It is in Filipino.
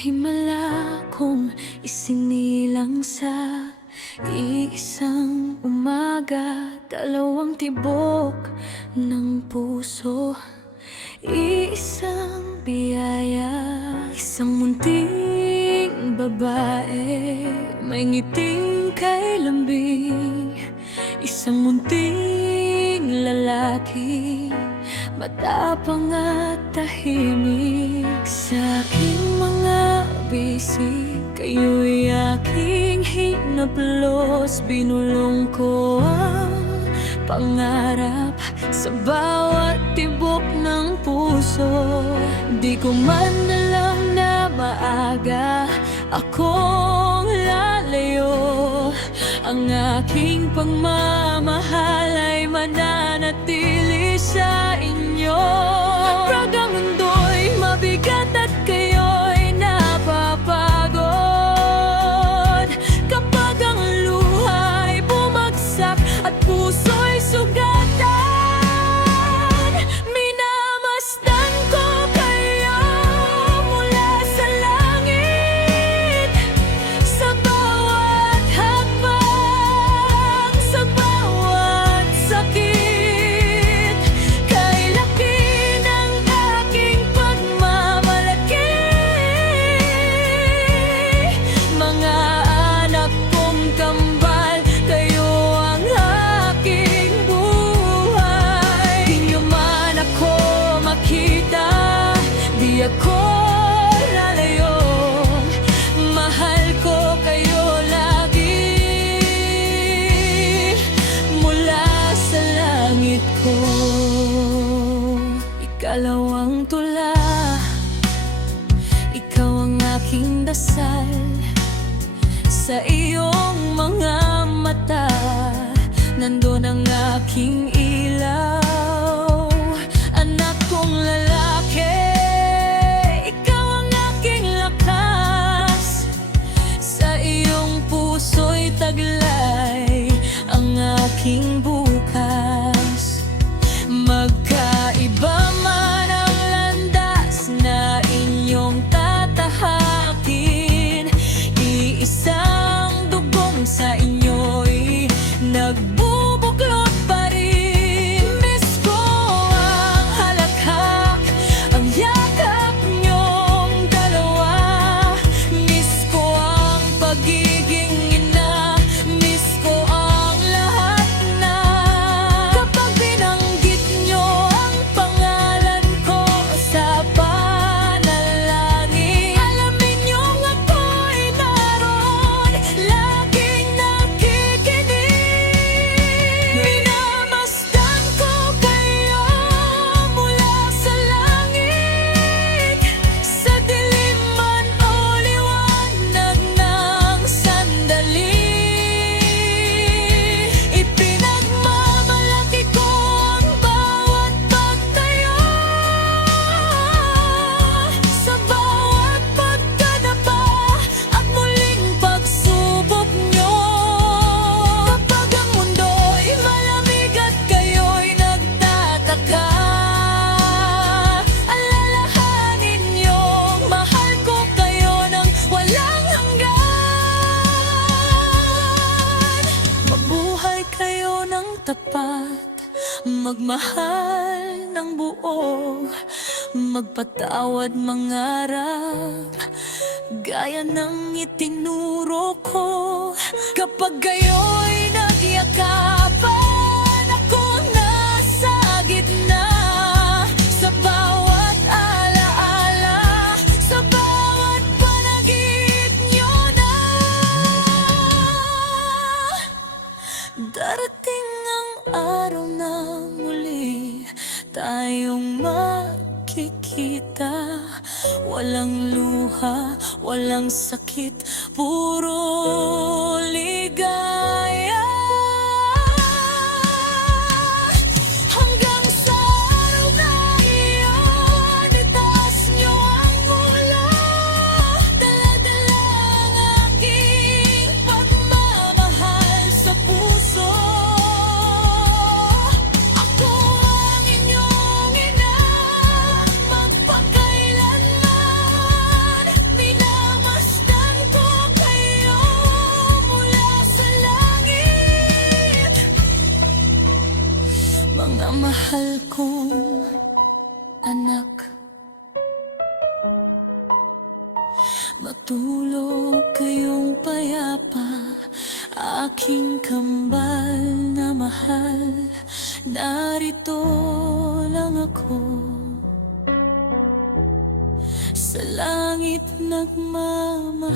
himala kong isinilang sa iisang umaga. Dalawang tibok ng puso, iisang biyaya. Isang munting babae, may ngiting kay lambing. Isang munting lalaki, matapang at tahimik. Sa aking mga bisig, kayo'y aking hinaplos. Binulong ko ang pangarap sa bawat tibok ng puso. Di ko man alam na maaga akong lalayo. Ang aking pagmamahal ay mananatili sa inyo. Pag ang mundo'y mabigat at kayo'y napapagod, kapag ang luha'y bumagsak at puso'y sugatan, minamasdan ko kayo mula sa langit. Sa bawat hakbang, sa bawat sakit, kay laki ng aking pagmamalaki. Mga anak kong kambal, kayo ang aking buhay. Di nyo man ako makita, di ako lalayo. Mahal ko kayo lagi mula sa langit ko. Ikalawang tula, ikaw ang aking dasal. Sa iyong mga mata, nandun ang aking ilaw. Anak kong lalaki, ikaw ang aking lakas. Sa iyong puso'y taglay ang aking bukas. Magkaiba man ang landas na inyong tatahakin, iisang dugong sa inyo'y nagbubuklod pa rin. Miss ko ang halakhak, ang yakap niyong dalawa. Miss ko ang pagiging ina, miss ko ang lahat na. Kapag binanggit niyo ang pangalan ko sa panalangin, alamin niyong ako'y naroon, laging nakikinig. Minamasdan ko kayo mula sa langit. Sa dilim man o liwanag ng sandali, ipinagmamalaki ko ang bawat pagtayo. Sa bawat pagdadapa at muling pagsubok nyo. Kapag ang mundo'y malamig at kayo'y nagtataka, alalahanin niyong mahal ko kayo ng walang hanggan. Mabuhay kayo ng tapat, magmahal ng buo, magpatawad mangarap, gaya ng itinuro ko. Kapag kayo'y nagyakapan, ako nasa gitna. Sa bawat alaala, sa bawat panagit nyo na, darating ang araw na muli tayong magkikita. Walang luha, walang sakit, puro ligaya. Hanggang sa araw na iyon, itaas nyo ang mula. Dala-dala ang aking pagmamahal sa puso. Ako ang inyong ina, magpakailanman. Mahal kong anak, matulog kayong payapa, aking kambal na mahal. Narito lang ako, sa langit nagmamahal.